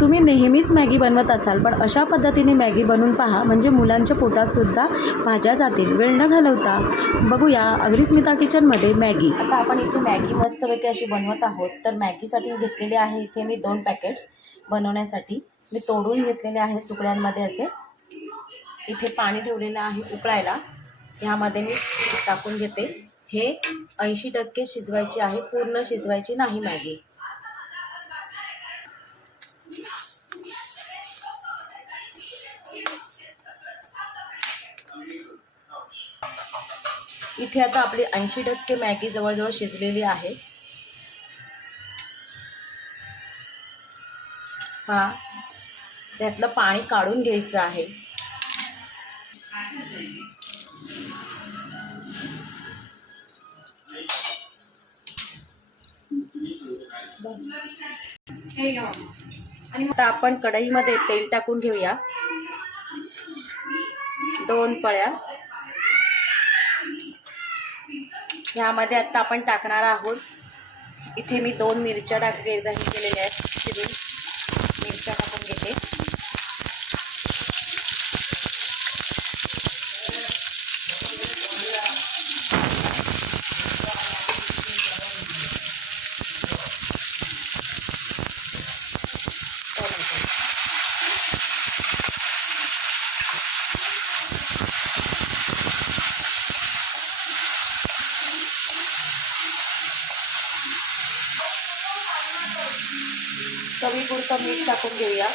तुम्ही नेहमीच मॅगी बनवत असाल पण अशा पद्धतीने मॅगी बनवून पहा. म्हणजे मुलांच्या पोटातसुद्धा भाज्या जातील. वेळ न घालवता बघूया अग्रिस्मिता किचनमध्ये मॅगी. आता आपण इथे मॅगी मस्तपैकी अशी बनवत आहोत. तर मॅगीसाठी घेतलेले आहे इथे मी दोन पॅकेट्स बनवण्यासाठी. मी तोडून घेतलेले आहेत तुकड्यांमध्ये असे. इथे पाणी ठेवलेलं आहे उकळायला. ह्यामध्ये मी टाकून घेते. हे ऐंशी टक्के शिजवायची आहे. पूर्ण शिजवायची नाही मॅगी. इथे आता आपली ऐंशी टक्के मॅगी जवळजवळ शिजलेली आहे. हा. त्यातलं पाणी काढून घ्यायचं आहे. आता आपण कढईमध्ये तेल टाकून घेऊया. दोन पळ्या. ह्यामध्ये आत्ता आपण टाकणार आहोत. इथे मी दोन मिरच्या टाकले केलेल्या आहेत चिरून मिरच्या टाकून घेते टोमॅटो चवीपुरतं मीठ टाकून घेऊया.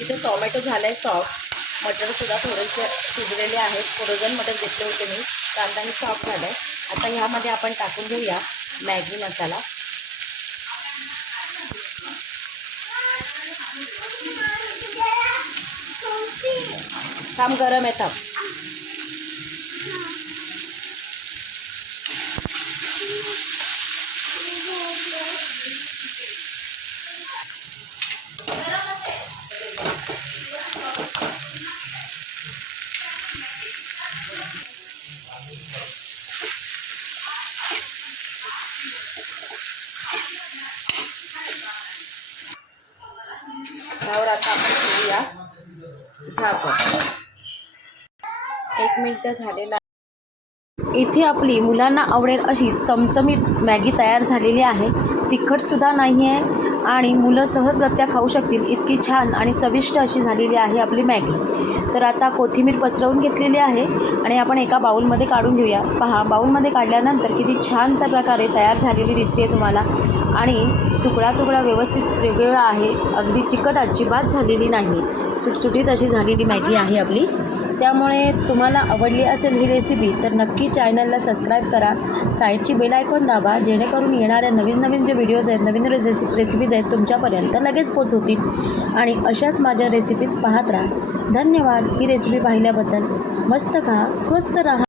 इथे टोमॅटो झालाय सॉफ्ट मटरसुद्धा थोडेसे शिजलेले आहेत. फ्रोझन मटर घेतले होते मी. कांदा मी सॉफ्ट झालं आहे आता ह्यामध्ये आपण टाकून घेऊया मॅगी मसाला. थांब गरम आहे थांब त्यावर आता आपण ठेवूया झाकण एक मिनटं झालेलं इथे आपली मुलांना आवडेल अशी चमचमीत मॅगी तयार झालेली आहे. तिखटसुद्धा नाही आहे आणि मुलं सहजगत्या खाऊ शकतील. इतकी छान आणि चविष्ट अशी झालेली आहे आपली मॅगी. तर आता कोथिंबीर पसरवून घेतलेली आहे आणि आपण एका बाऊलमध्ये काढून घेऊया. पहा बाऊलमध्ये काढल्यानंतर किती छान त्या प्रकारे तयार झालेली दिसते तुम्हाला. आणि तुकडा तुकडा व्यवस्थित वेगवेगळा आहे. अगदी चिकट अजिबात झालेली नाही. सुटसुटीत अशी झालेली मॅगी आहे आपली. त्यामुळे तुम्हाला आवडली असेल ही रेसिपी तर नक्की चॅनलला सबस्क्राईब करा. साईडची बेल आयकॉन दाबा जेणेकरून येणाऱ्या नवीन नवीन जे व्हिडिओज आहेत नवीन रेसि रेसिपीज आहेत तुमच्यापर्यंत लगेच पोचवतील आणि अशाच माझ्या रेसिपीज पाहत राहा. धन्यवाद. ही रेसिपी पाहिल्याबद्दल. मस्त खा स्वस्त राहा.